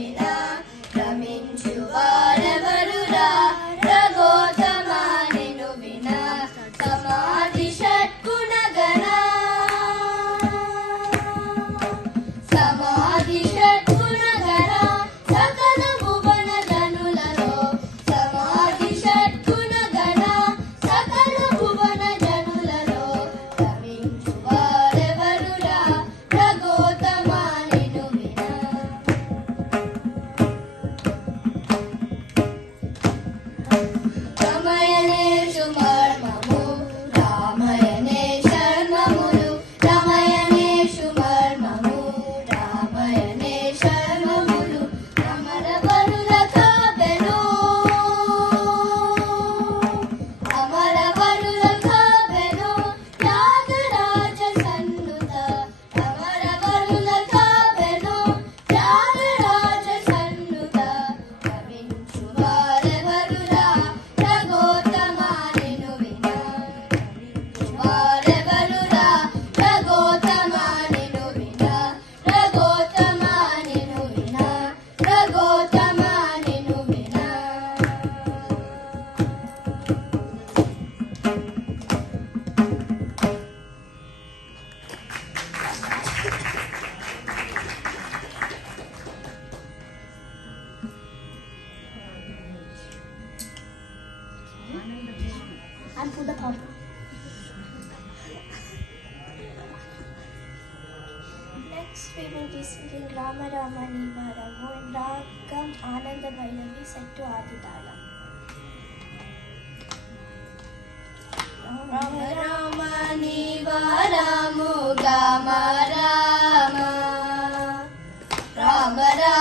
వినా రమించు వారెవరురా రఘోత్తమా నిన్ను వినా సమాధి షట్గుణ గణ సమాధి షట్గుణ గణ సకల భువన జనులలో సమాధి షట్గుణ గణ సకల భువన జనులలో రమించు వారెవరురా రఘోత్తమా నిన్ను వినా రమయనేషు మర్మము రామయనే శర్మములు రమయనేషు మర్మము రామయనే శర్మములు అమరవరుల కాపెను అమరవరుల కాపెను త్యాగరాజ సన్నుత అమరవరుల కాపెను త్యాగరాజ సన్నుత రమించు వారెవరురా రఘోత్తమా నిన్ను వినా వారెవరురా రఘోత్తమా నిన్ను వినా రఘోత్తమా నిన్ను వినా రఘోత్తమా నిన్ను వినా And put the thumb. Next we will be singing Rama Rama Niva Ramu in Ragam Ananda Bhairavi set to Aditala. Rama Rama నీవారాము గామ Rama Rama Rama